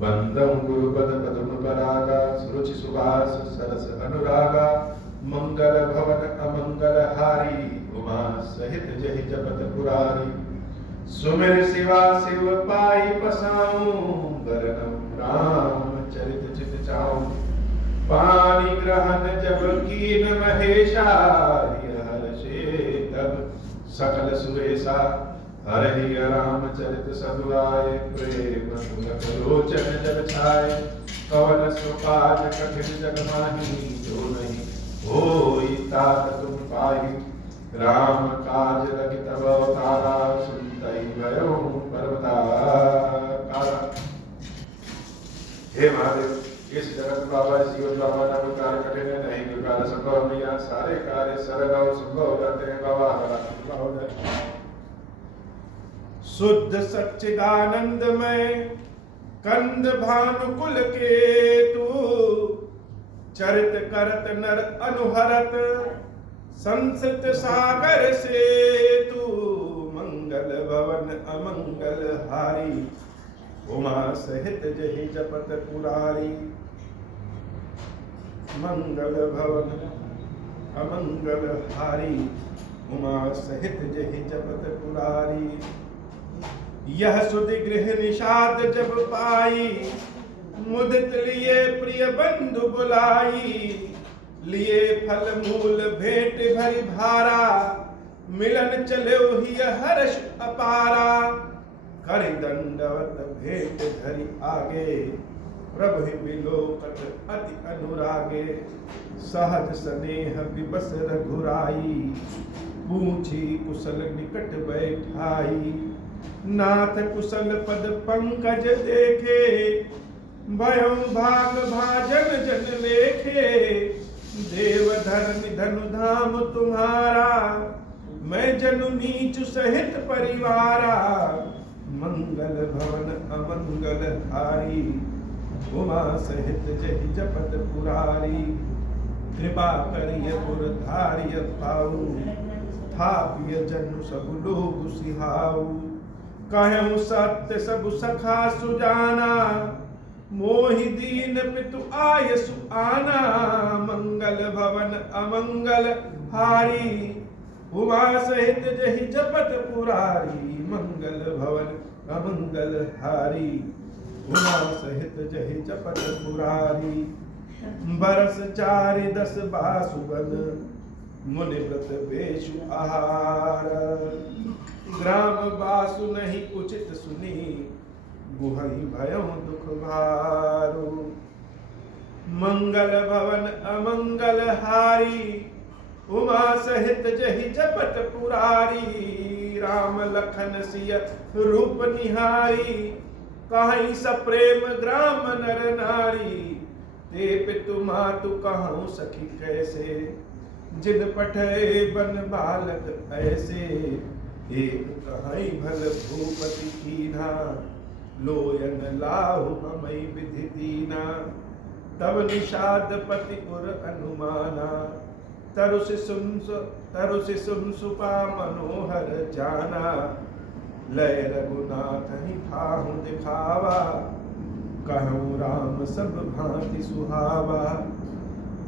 वंदं गुरुपद पद्म परागा सुरुचि सुभाष सरस अनुरागा मंगल भवन अमंगल हारी उमा सहित जहि जपत पुरारी सुमिर शिवा शिव पाई पसाऊं बरनम राम चरित चित चाऊं पानी ग्रहण जब कीन महेशा हर्षे तब सकल सुरेशा हरि रामचरित सदुराय प्रेम तुलक लोचन जग छाय कवन सुपाज कठिन जग माही जो नहीं होई तात तुम पाही राम काज लगित अवतारा सुनतई भयो पर्वताकारा। हे महादेव इस जगत बाबा जीवन बाबा ना कोई कार्य कठिन है नहीं कोई कार्य संभव नहीं है सारे कार्य सरल और संभव हो जाते हैं बाबा हमारा हो जाए। शुद्ध सच्चिदानंदमय कंद भानुकुल के तू चरित करत नर अनुहरत संसत सागर से तू मंगल भवन अमंगल हारी उमा सहित जहि जपत पुरारी मंगल भवन अमंगल हारी उमा सहित जहि जपत पुरारी। यह सुधि गृह निषाद जब पाई मुदित लिए प्रिय बंधु बुलाई लिए फल मूल भेंट भरी भारा मिलन चले ही हर्ष अपारा कर दंडवत भेंट धरी आगे प्रभु बिलोकत अति अनुरागे सहज स्नेह विबस रघुराई पूछी कुशल निकट बैठाई नाथ कुशल पद पंकज देखे भयो भाग भाजन जन लेखे देव धर्म धनु धाम तुम्हारा मैं जनु नीच सहित परिवारा मंगल भवन अमंगल हारी उमा सहित जहि जपत पुरारी कृपा करिय पुर धारिय पाऊ थापिय जनु सब लोग सिहाऊ कहूँ सत्य सब सखा सुजाना मोहि दीन पितु आयसु आना मंगल भवन अमंगल हारी उमा सहित जहि जपत पुरारी मंगल भवन अमंगल हारी उमा सहित जहि जपत पुरारी। बरस 4-10 बासुवन मुनि व्रत वेशु आहार ग्राम बासु नहीं उचित सुनी गुहई भयो दुख भारो मंगल भवन अमंगल हारी उमा सहित जहि जपत पुरारी राम लखन सिय रूप निहारी कहीं सप्रेम ग्राम नर नारी ते पितु मातु कहूँ सखी कैसे जिन पठे बन बालक ऐसे एक कहीं भल भूपति कीना लोयन लाहु हमई विधि दीना तब निषाद पति पुर अनुमाना तरुषि सुनसुपा मनोहर जाना लय रघुनाथ ही भाहु दिखावा कहूँ राम सब भांति सुहावा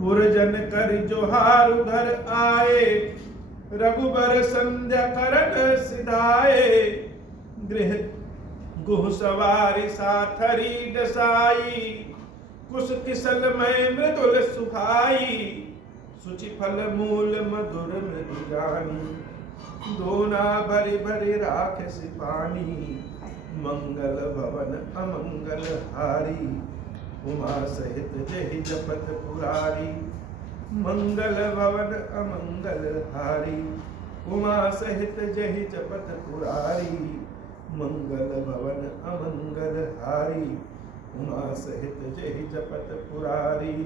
पुरजन कर जोहारु घर आए रघुबर संध्या करण सिधाए गृह गुह सवारी साथरी दसाई कुश किसल में मृदुल सुहाई सुचि फल मूल मधुर मृदु जानी दोना भरी भरी राख सिपानी मंगल भवन अमंगल हारी उमा सहित जहि जपत पुरारी मंगल भवन अमंगल हारी उमा सहित जहि जपत पुरारी मंगल भवन अमंगल हारी उमा सहित जहि जपत पुरारी।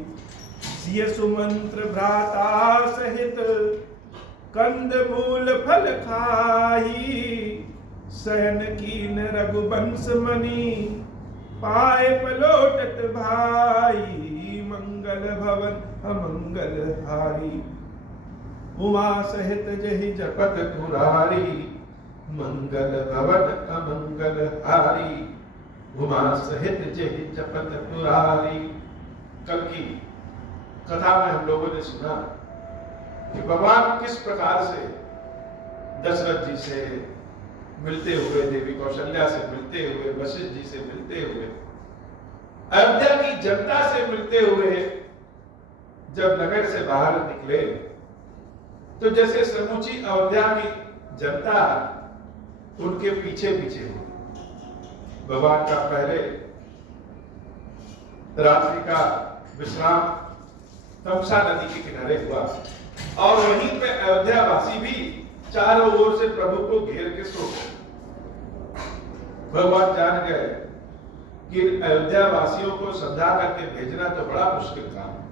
सिय सुमंत्र भ्राता सहित कंद मूल फल खाही शयन कीन रघुवंश मणि पाए पलोटत भाई मंगल भवन अमंगल हारी उमा सहित जहि जपत पुरारी मंगल भवन अमंगल हारी घुमा सहित जहि जपत पुरारी। कल की कथा में हम लोगों ने सुना कि भगवान किस प्रकार से दशरथ जी से मिलते हुए, देवी कौशल्या से मिलते हुए, वशिष्ठ जी से मिलते हुए, अयोध्या की जनता से मिलते हुए जब नगर से बाहर निकले तो जैसे समूची अयोध्या की जनता उनके पीछे पीछे हो। भगवान का पहले रात्रि का विश्राम तमसा नदी के किनारे हुआ और वहीं पे अयोध्या वासी भी चारों ओर से प्रभु को घेर के सो गए। भगवान जान गए कि अयोध्या वासियों को समझा करके भेजना तो बड़ा मुश्किल काम है,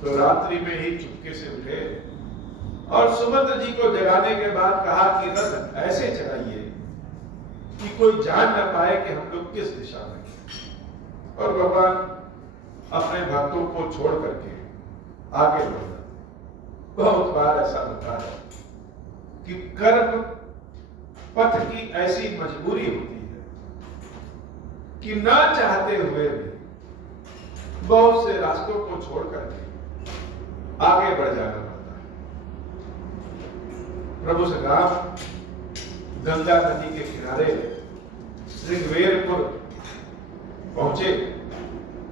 तो रात्रि में ही चुपके से उठे और सुमंत्र जी को जगाने के बाद कहा कि रथ ऐसे चलाइए कि कोई जान न पाए कि हम लोग किस दिशा में हैं। और भगवान अपने भक्तों को छोड़ करके आगे बढ़े। बहुत बार ऐसा होता है कि कर्म पथ की ऐसी मजबूरी होती है कि ना चाहते हुए भी बहुत से रास्तों को छोड़ करके आगे बढ़ जाना पड़ता है। प्रभु श्री राम गंगा नदी के किनारे श्रृंगवेरपुर पहुंचे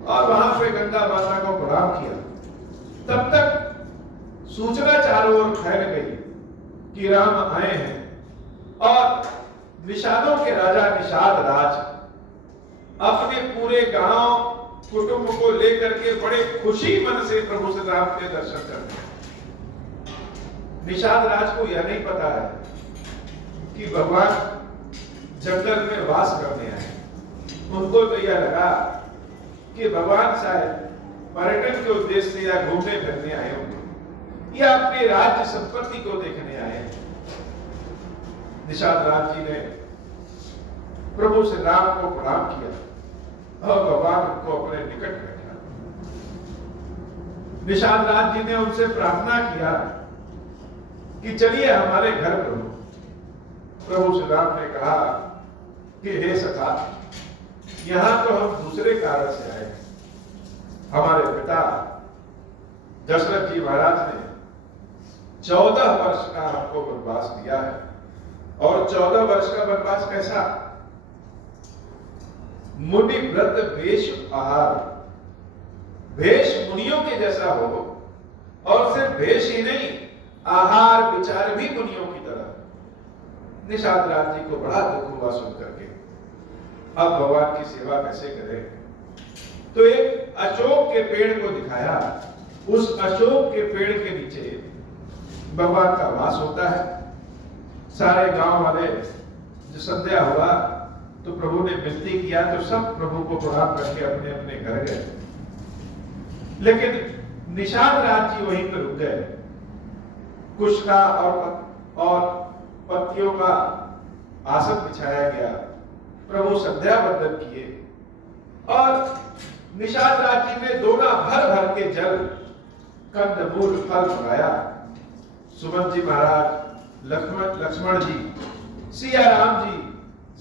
और वहां पे गंगा माता को प्रणाम किया। तब तक सूचना चारों ओर फैल गई कि राम आए हैं और निषादों के राजा निषाद राज अपने पूरे गांव कुटुंब को लेकर के बड़े खुशी मन से प्रभु श्री राम के दर्शन करते हैं। निषाद राज को यह नहीं पता है कि भगवान जंगल में वास करने आए। उनको तो यह लगा कि भगवान शायद पर्यटन के उद्देश्य से या घूमने फिरने आए होंगे या अपने राज्य संपत्ति को देखने आए हैं। निषाद राज जी ने प्रभु श्री राम को प्रणाम किया और भगवान उनको अपने निकट बैठा। निषाद राज जी ने उनसे प्रार्थना किया कि चलिए हमारे घर प्रभु। प्रभु श्री राम ने कहा कि हे सखा, यहां तो हम दूसरे कारण से आए। हमारे पिता दशरथ जी महाराज ने 14 वर्ष का हमको वनवास दिया है। और 14 वर्ष का वनवास कैसा? मुनि व्रत वेश आहार, भेष मुनियों के जैसा हो और सिर्फ भेष ही नहीं, आहार विचार भी मुनियों की तरह। निषाद राज जी को बड़ा दुख हुआ सुन करके। अब भगवान की सेवा कैसे करें? तो एक अशोक के पेड़ को दिखाया। उस अशोक के पेड़ के नीचे भगवान का वास होता है। सारे गांव वाले जो संध्या हुआ तो प्रभु ने विनती किया तो सब प्रभु को प्रणाम करके अपने अपने घर गए। लेकिन निषाद राज जी वहीं पर रुक गए। कुश का और पत्तियों का आसन बिछाया गया। प्रभु संध्या वंदन किए और निषाद राज जी ने दोना भर भर के जल कंदमूल फल मंगाया। सुमंत जी महाराज, लक्ष्मण जी, सिया राम जी,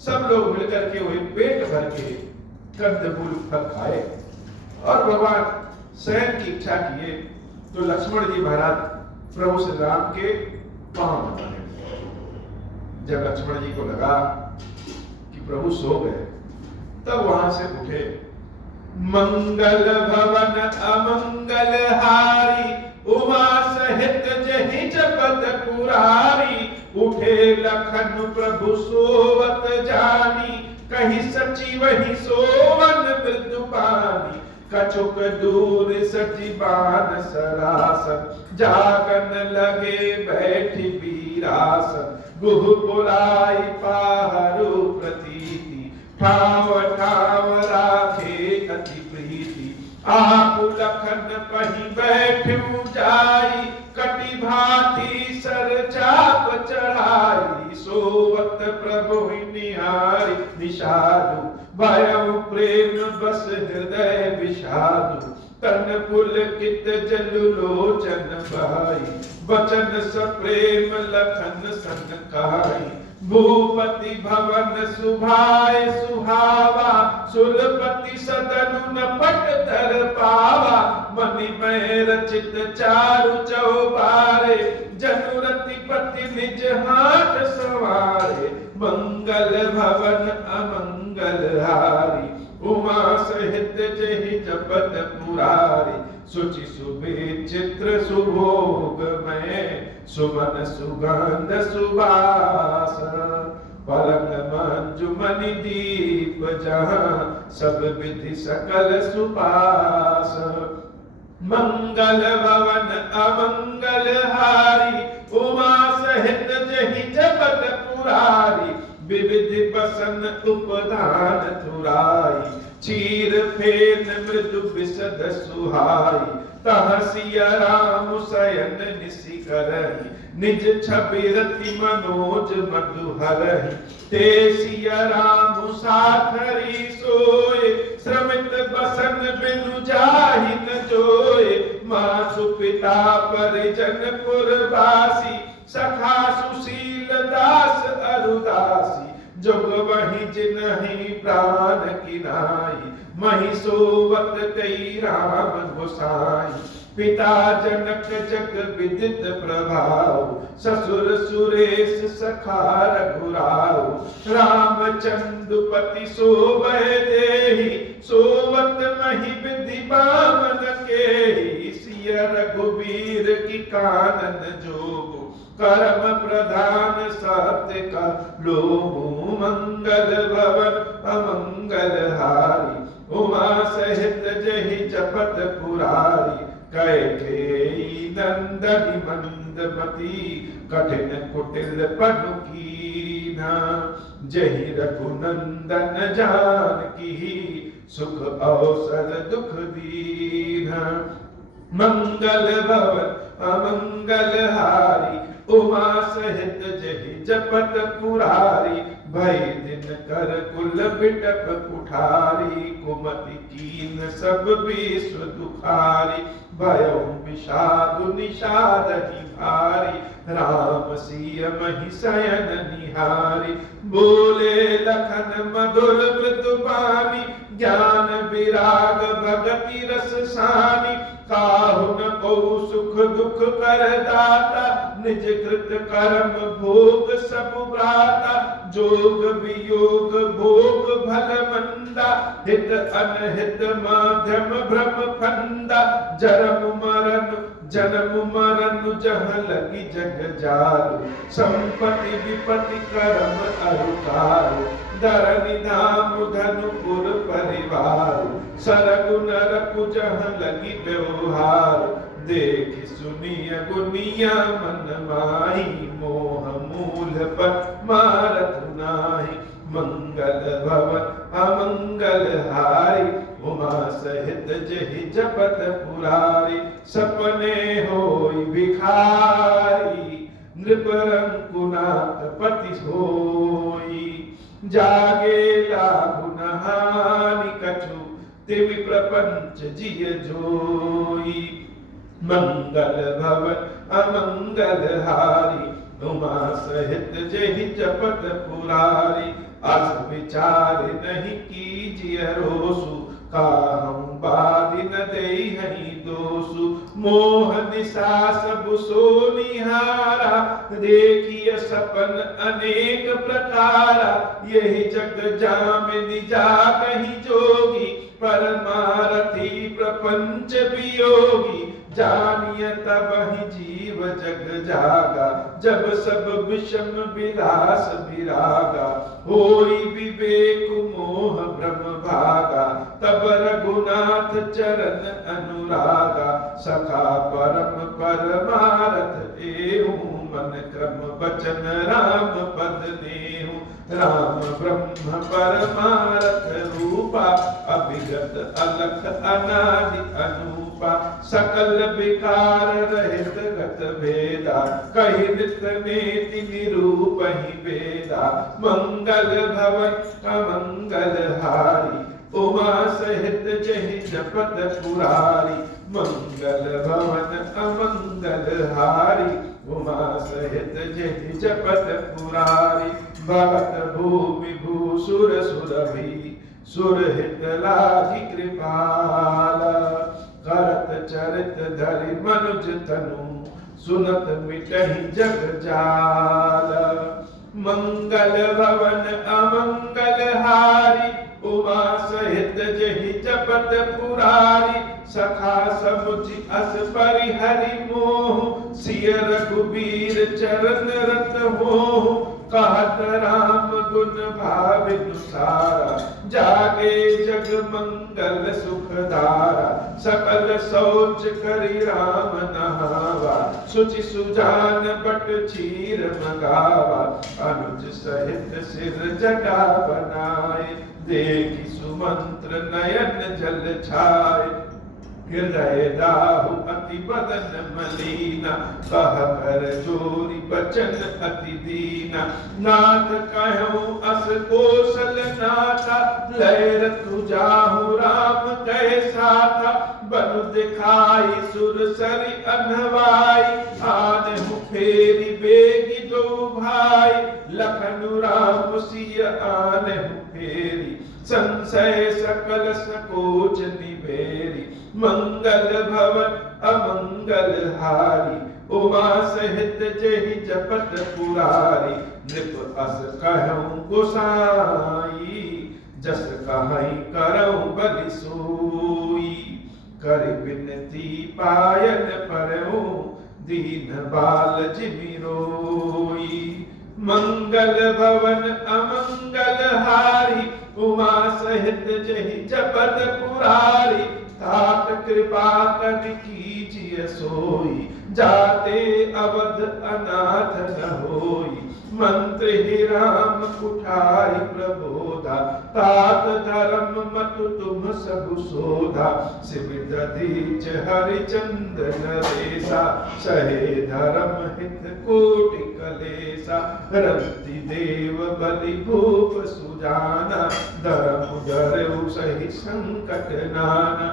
सब लोग मिलकर के वही पेट भर के कंदमूल फल खाए और भगवान शयन की इच्छा किए तो लक्ष्मण जी महाराज प्रभु श्री राम के पांव दबाने लगे। जब लक्ष्मण जी को लगा कि प्रभु सो गए तब वहां से उठे। मंगल भवन अमंगल हारी, उमा सहित जहि जपत पुरारी। उठे लखन प्रभु सोवत जानी, कहीं सची वही सोवन मृदुबानी। कछुक दूर सजीबान सरासन, जागन लगे बैठी वीरासन। गुह बुलाई पाहरु प्रतीति, ठाव ठाव राखे अति प्रीति। आप लखन पही बैठू जाई, कटि भांति सर चाप चढ़ाई। सोवत प्रभु निहारी निषादु, भयउ प्रेम बस हृदय विषादु। तन पुलकित जलु लोचन बहाई, बचन सप्रेम लखन सन कहाई। भूपति भवन सुभाए सुहावा, सुरपति सदनु न पट धर पावा। मणिमय रचित चारु चौबारे, जनुरति पति निज हाथ सवारे। मंगल भवन अमंगल हारी, उमा सहित जहि जपत पुरारी। सुचि सुविचित्र सुभोग में, सुमन सुगंध सुबास। पलंग मंजुमणि दीप जहाँ, सब विधि सकल सुपास। मंगल भवन अमंगल हारी, उमा सहित जहि जपत पुरारी। विविध बसन उपदान तुराई, चीर फेन मृदु बिसद सुहाई। तह सिया राम शयन निसि करहि, निज छवि रति मनोज मधु हरहि। ते सिया राम साथरी सोए, श्रमित बसन बिनु जाहि न जोए। मासु पिता परिजन पुरवासी, सखा सुशील दास अरुदासी। जुग वही जिनहि प्राण किनाई, महि सोवत कई राम गोसाई। पिता जनक जग विदित प्रभाव, ससुर सुरेश सखा रघुराव। रामचंद्रपति सोवै देहि, सोवत महि विधि बामन केहि। सिय रघुबीर की कानन जोगु, कर्म प्रधान सत्य का लोभु। मंगल भवन अमंगल हारी, उमा सहित जहि जपत पुरारी। कैकेयी नंदनी मंदमती, कठिन कुटिल पनु कीना। जहि रघुनंदन जानकी, सुख अवसर दुख दीना। मंगल भवन अमंगल हारी, उमा सहित जहि जपत पुरारी। भय दिन कर कुल बिटप कुठारी, कुमति कीन सब विश्व दुखारी। भयउ विषादु निषाद ही भारी, राम सिय महि शयन निहारी। बोले लखन मधुर मृदु बानी, ज्ञान विराग भगति रस सानी। काहु न को सुख दुख कर दाता, निज कृत कर्म भोग सब भ्राता। जोग वियोग भोग भल मंदा, हित अनहित माध्यम भ्रम फंदा। जन्म मरण जहाँ लगी जग जालु, संपत्ति विपत्ति कर्म अरुकालु। धरनी धाम धनुपुर परिवार, सरगु नरकु जहाँ लगी व्यवहार। देखि सुनिय गुनिया मन माही, मोह मूल पर मारत नाही। मंगल भवन अमंगल हारी, उमा सहित जहि जपत पुरारी। सपने होई भिखारी, नृपरंकुनाथ पति होई। जागे लागु न हानि कछु, तिमि प्रपंच जिय जोई। मंगल भवन अमंगल हारी, उमा सहित जहि जपत पुरारी। अस विचार नहीं कीजिए रोसु, काहू बाधि न देहि दोषु। मोह निशा सब सो निहारा, देखिय सपन अनेक प्रकारा। यही जग जामिनी जागहि जोगी, परमारथी प्रपंच वियोगी। जानिय तबहि जीव जग जागा, जब सब विषम विलास विरागा। होई विवेक मोह भ्रम भागा, तब रघुनाथ चरण अनुरागा। सखा परम परमारथ एहु, मन क्रम वचन राम पद नेहु। राम ब्रह्म परमारथ रूपा, अभिगत अलख अनादि अनूपा। सकल विकार रहित गत भेदा, कहि नित नेति निरूपहि वेदा। मंगल भवन अमंगल हारी, उमा सहित जहि जपत पुरारी। मंगल भवन अमंगल हारी, उमा सहित जहि जपत पुरारी। भगत भूमि भूसुर सुरभि सुरहित लागी कृपाल करत चरित धरि मनुज तनु सुनत मिटहि जग जाल मंगल भवन अमंगल हारी उमा सहित जहि जपत पुरारी सखा समुचि अस परिहरि मोह सिय रघुबीर चरण रत मोह कहत राम गुण भाविनुसारा जागे जग मंगल सुखदारा सकल सोच करि राम नहावा सुचि सुजान बट चीर मगावा अनुज सहित सिर जटा बनाए देखि सुमंत्र नयन जल छाए हृदय दाहु अति बदन मलीना कह कर जोरी बचन अति दीना नाथ कहूँ अस कौशल नाथा लहर तुजाहु राम कैसा था बनु दिखाई सुरसरी अनवाई आने फेरी बेगी दो भाई लखनु राम सिय आने फेरी संशय सकल सकोच निबेरी मंगल भवन अमंगल हारी उमा सहित जहि जपत पुरारी नृप अस कहूँ गोसाई जस कहीं करऊँ बलि सोई कर बिनती पायन परऊँ दीन बाल जिमि रोई मंगल भवन अमंगल हारी उमा सहित जहि जपत पुरारी तात कृपा कर कीजिए सोई जाते अवध अनाथ न होई मंत्र ही राम उठाई प्रबोधा तात धर्म मत तुम सब सोधा सिविद दीच हरिचंद नरेसा सहे धर्म हित कोटि कलेसा रंति देव बलि भूप सुजाना धर्म डरऊ सही संकट नाना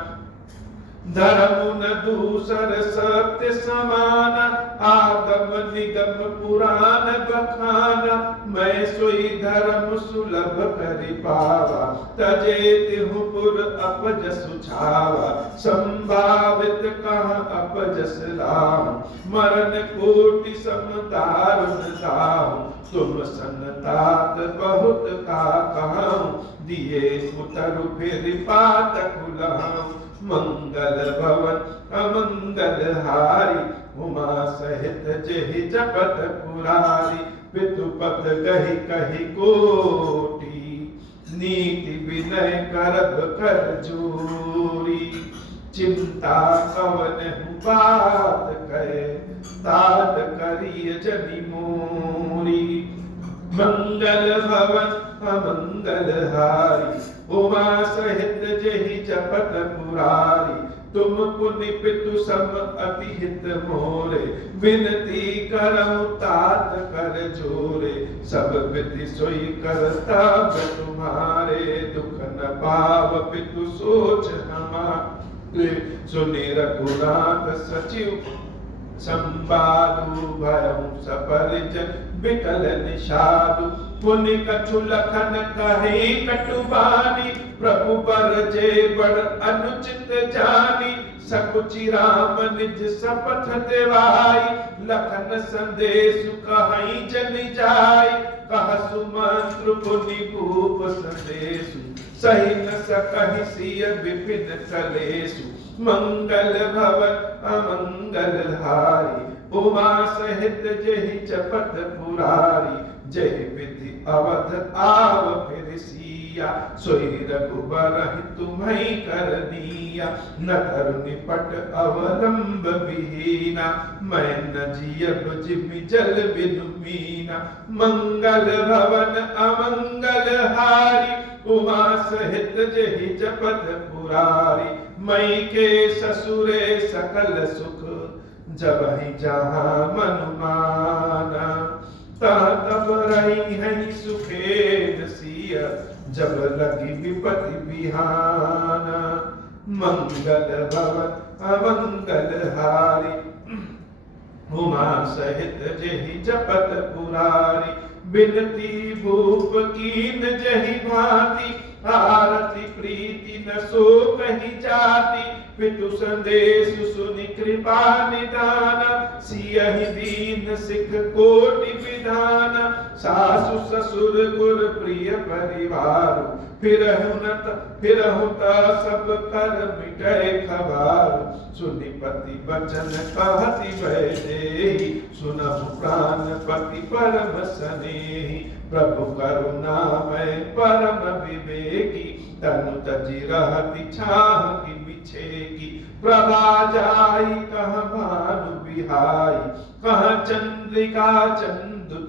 धर्म न दूसर सत्य समाना आगम निगम पुराण बखाना मैं सोई धर्म सुलभ करि पावा तजे तिहु पुर अपजस छावा संभावित कहाँ अपजस लाहु मरण कोटि सम दारुण दाहु तुम संतात बहुत का कहूँ दिए उतरु फिर पातक लहूँ मंगल भवन अमंगल हारी उमा सहित जहि जपत पुरारी पितुपत कही कही कोटि नीति विनय करब कर जोरी चिंता कवन बात कहे तात करिय जनि मोरी मंगल भवन अमंगल हारी उमा सहित जहि जपत पुरारी तुम पुनि पितु सम अति हित मोरे विनती करऊँ तात कर जोरे सब विधि सोई करता तुम्हारे दुख न पाव पितु सोच हमारे सुनि रघुनाथ सचिव संवादु भयउ सपरिजन विकल निषादु पुनि कछु लखन कहे कटुबानी प्रभु बर जे बड़ अनुचित जानी सकुचि राम निज सपथ देवाई लखन संदेश कहीं जन जाय कह सुमंत्र पुनि भूप संदेशु सही न सकहि सिय विपिन कलेशु मंगल भवन अमंगल हारी उमा सहित जहि जपत पुरारी जय विधि अवध आव फिर सिया सोई रघुबर तुम्हें करनिया न धरु निपट अवलंब विहीना मैं न जियब जिमि जल बिनु मीना मंगल भवन अमंगल हारी उमा सहित जहि जपत पुरारी मई के ससुरे सकल सुख जब ही जहाँ मनुमाना तब रही है सुखे नसिया जब लगी विपति बिहाना मंगल भवन अमंगल हारी उमा सहित जहि जपत पुरारी बिनती भूप कीन जहि भांति, आरती प्रीति न सो कही जाति। पितु संदेश सुनि कृपा निदान, सियहि दीन सिख कोटि विधान। सासु ससुर गुर प्रिय परिवार, फिरहु त सब कर मिटै खबार। सुनि पति बचन कहति वैदेही, सुनहु प्राण पति परम स्नेही। प्रभु करुणामय परम विवेकी, तनु तजि रहति छाह की बिछेगी। प्रभा जाई कह भानु बिहाई, कह चंद्रिका चंदु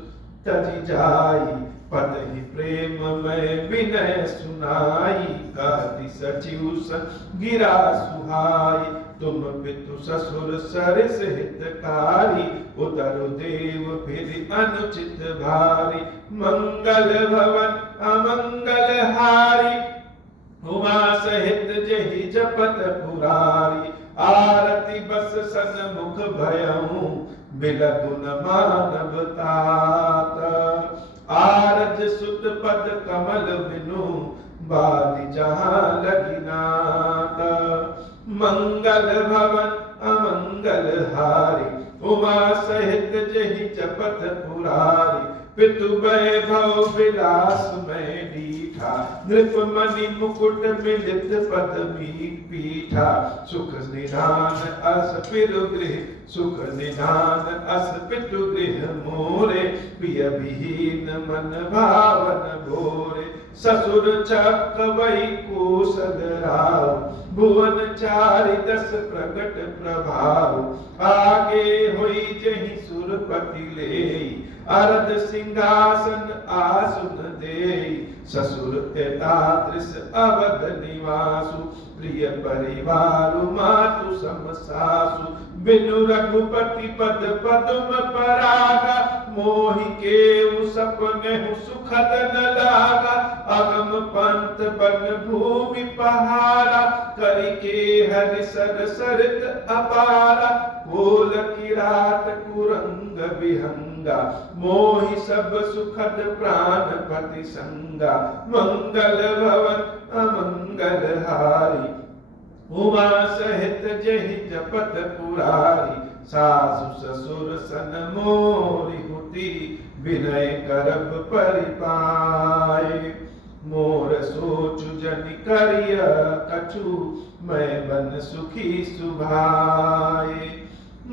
तजि जाई। पतहि प्रेम में विनय सुनाई, कहति सचिव सन गिरा सुहाई। तुम पितु ससुर सरिस हितकारी, उतरु देव फिर अनुचित भारी। मंगल भवन अमंगल हारी, उमा सहित जहि जपत पुरारी। आरती बस सन्मुख भयऊ, बिलगुन मानव तात। आरज सुत पद कमल बिनु, बादि जहाँ लगी नात। मंगल भवन अमंगल हारी, उमा सहित जहि जपत पुरारी। पितु वैभव विलास में डीठा, नृपमणि मुकुट मिलित पदवी पीठा। सुख निधान अस पितु गृह, सुख निधान अस पितु गृह मोरे। प्रिय विहीन मन भावन भोरे, ससुर चक वही कौशल राव। भुवन चारि दस प्रगट प्रभाव, आगे होई जहि सुरपति लेई। अरद सिंहासन आसुन देई, ससुर तेतात्रिस अवध निवासु। प्रिय परिवारु मातु सम सासु, बिनु रघुपति पद पदुम परागा। मोहि केउ सपनेहु सुखद न लागा, अगम पंथ बन भूमि पहारा। करि के हरि सर सरित अपारा, कोल किरात कुरंग विहंगा। मोहि सब सुखद प्राणपति संगा, मंगल भवन अमंगल हारी। उमा सहित जहि जपत पुरारी, सासु ससुर सन मोरि हुति। विनय करब परिपाय, मोर सोचु जनि करिय कछु। मैं बन सुखी सुभाए,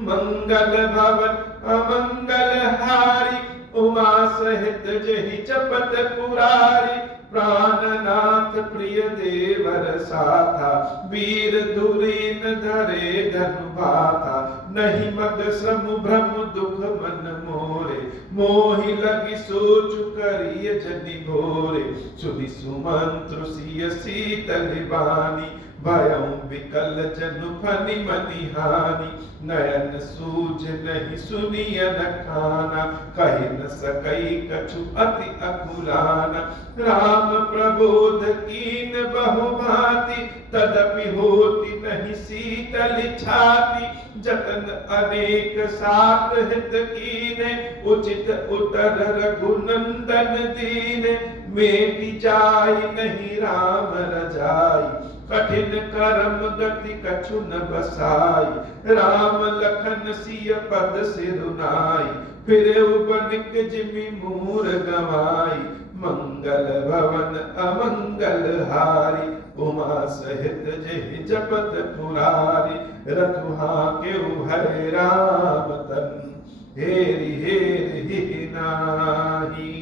मंगल भवन अमंगल हारी। उमा सहित जहि जपत पुरारी, प्राणनाथ प्रिय देवर साथा। वीर धुरीन धरे धनु बाथा, नहीं मग श्रम भ्रम दुख मन मोरे। मोहि लगी सोचु करिय जनि भोरे, सुनि सुमंत्रु सिय शीतल बानी। भयउ विकल जनु फनि मनि हानि, नयन सूझ नहीं सुनिय न खाना। कहि न सकई कछु अति अकुलाना, राम प्रबोध कीन बहु भांति। तदपि होती नहीं शीतल छाती, जतन अनेक सात हित कीने। उचित उतर रघुनंदन दीने, मेटि जाय नहीं राम रजाई। कठिन करम गति कछु न बसाई, राम लखन सिय पद सिरुनाई। फिर बनिक जिमि मूर गवाई, मंगल भवन अमंगल हारी। उमा सहित जहि जपत पुरारी, रथुहा केउ हरे राम तन। हेरि हेरि नाही,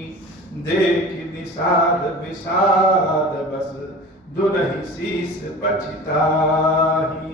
देखि निषाद विषाद बस। दुनहि शीस पछिताहि,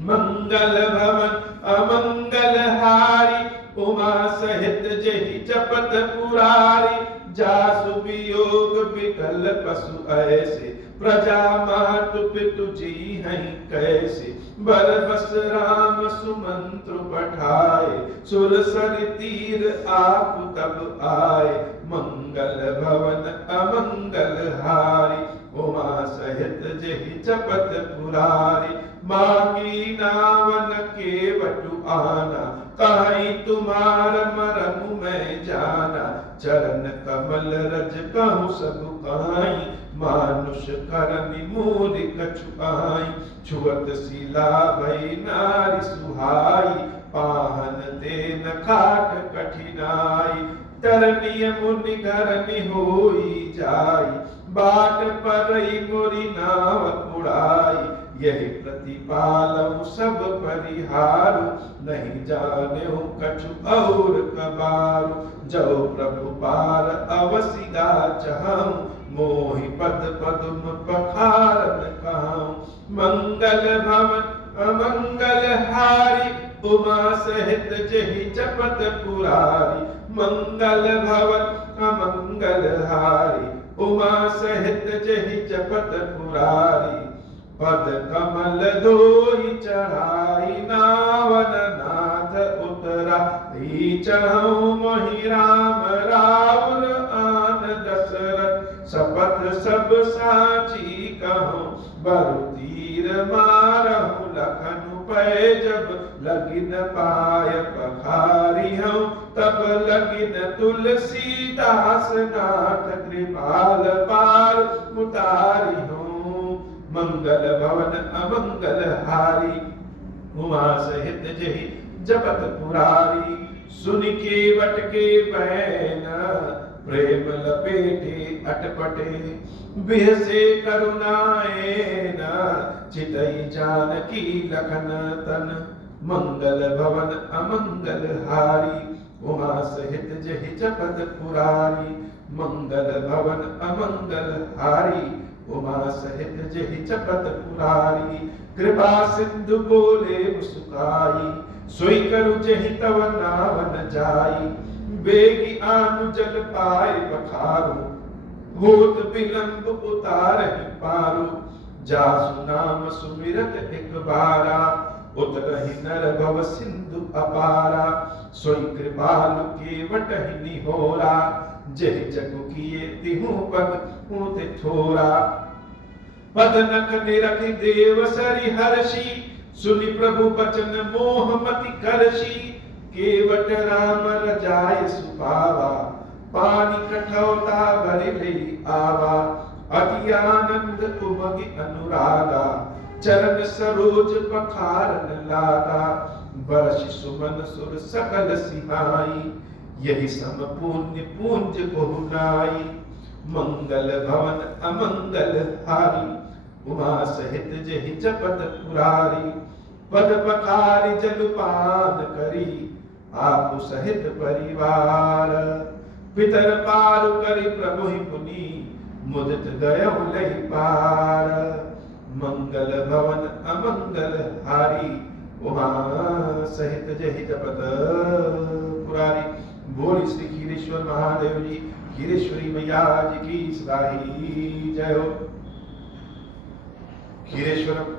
मंगल भवन अमंगल हारी। उमा सहित जहि जपत पुरारी, जासु वियोग विकल पशु ऐसे। प्रजा मातु पितु जी हैं कैसे, बरबस राम सुमंत्र पठाए। सुर सर तीर आप तब आए, मंगल भवन अमंगल हारी। उमा सहित जेहि जपत पुरारी, मांगी नावन के वटु आना, कहीं तुम्हार मरम में जाना, चरण कमल रज कहूँ सब कहाई, मानुष करनि मूरि कछु आई, छुअत शिला भई नारी सुहाई, पाहन देन खाट कठिनाई, तरनीय मुनि घरनि होई जाई, बाट परई मोरी नाव उड़ाई, यही प्रतिपालऊ सब परिहारू, नहीं जाने कछु और कबारू, जो प्रभु पार अवसिगा चाहूं, मोहि पद पदुम पखारन कहूं, मंगल भवन अमंगल हारी, उमा सहित जेहि जपत पुरारी, मंगल भवन अमंगल हारी, उमा सहित जेहि जपत पुरारी, पद कमल धोई चढ़ाई, नावन नाथ उतरा, चहु मोहि राम राउर आन दशरथ, शपथ सब साची कहूँ, बरु तीर मारहु लखन पै, जब लगिन पाय पखारी हूँ, तब लगिन तुलसीदास नाथ, कृपाल पार उतारी हूँ, मंगल भवन अमंगल हारी, उमा सहित जेहि जपत पुरारी, सुन के वट के बैन, प्रेम लपेटे अटपटे, बिहसे करुणाए न, चितई जानकी लखन तन, मंगल भवन अमंगल हारी, उमा सहित जेहि जपत पुरारी, मंगल भवन अमंगल हारी, उमा सहित जेहि जपत पुरारी, कृपा सिंधु बोले मुस्काई, सोई करू जेहि तव नावन जाई, बेगी आनु जल पाए पखारू, होत विलंब उतारहि पारू, जासु नाम सुमिरत एक बारा, उतरहि नर भव सिंधु अपारा, सोई कृपालु के वटहि निहोरा, जेहि जगु किए तिहु पग होते थोरा, पद नख निरखि देव सरि हर्षि, सुनि प्रभु बचन मोह मति करषि, केवट राम रजाय सुपावा, पानी कठौता भरि लई आवा, अति आनंद उमगि अनुरागा, चरण सरोज पखारन लागा, बरषि सुमन सुर सकल सिहाई, यही सम पुण्य पूंज बहुनाई, मंगल भवन अमंगल हारी, उमा सहित जेहि जपत पुरारी, पद पखारी जल पान करी, आपु सहित परिवार, पितर पार करी प्रभु ही पुनि, मुदित गयउ लई पार, मंगल भवन अमंगल हारी, उमा सहित जेहि जपत पुरारी। बोल श्री खीरेश्वर महादेव जी, खीरेश्वरी मैया जी की सदा ही जय हो। खीरेश्वरम,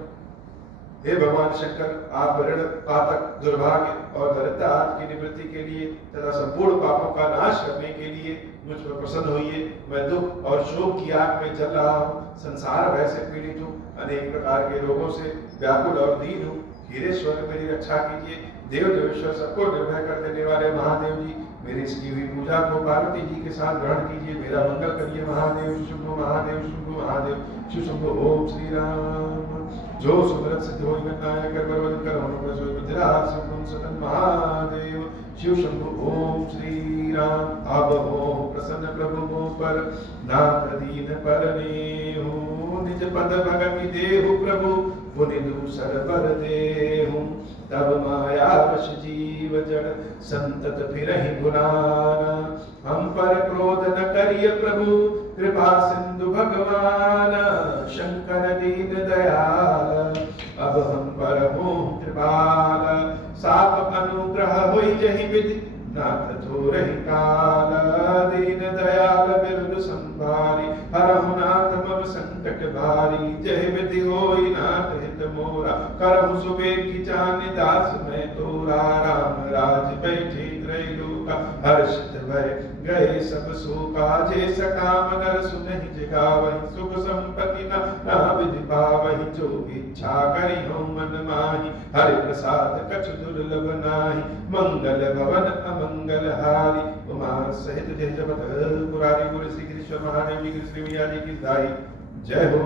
हे भगवान शंकर, आप ऋण पातक दुर्भाग्य और दरिद्रता की निवृत्ति के लिए तथा संपूर्ण पापों का नाश करने के लिए मुझ पर प्रसन्न होइए। मैं दुख और शोक की आग में जल रहा हूँ, संसार भय से पीड़ित हूँ, अनेक प्रकार के रोगों से व्याकुल और दीन हूँ। खीरेश्वर मेरी रक्षा कीजिए। देव देवेश्वर सबको निर्भय कर देने वाले महादेव जी, मेरी इसकी हुई पूजा को पार्वती जी के साथ ग्रहण कीजिए। मेरा मंगल करिए महादेव। शंभो महादेव, शंभो महादेव, शिव शंभो। ओम श्री राम। जो सुमरत सिद्ध होई गणनायक कर बरवद कर हनुमान सोई विद्याराज शंभो सतन महादेव। शिव शंभो। ओम श्री राम। अब हो प्रसन्न प्रभु को पर नाथ दीन परनेहु। निज पद भगति देहु प्रभु पुनि दूसर बर देहु। तब माया वश जीव जड़ संतत फिरहि गुनाना। हम पर क्रोध न करिय प्रभु कृपा सिंधु भगवान। शंकर दीन दयाल अब हम पर हो कृपाल। साप अनुग्रह होई जहि विधि नाथ थोरहि काल। दीन दयाल बिरद संभारी हरहु नाथ मम संकट भारी। जय विधि होई नाथ हित मोरा करहु सुबेगी जानि दास मैं तोरा। राम राज बैठे त्रैलोका हर्षित भय गए सब सो काजे सकाम नर सुनहि जिगावहि सुख संपत्ति न विधि पावहि जो इच्छा करि हो मन माहि हरि प्रसाद कछु दुर्लभ नाही मंगल भवन अमंगल हारी उमा सहित जय जपत पुरारी गुरु श्री कृष्ण महादेव जी की श्री की दाई जय हो।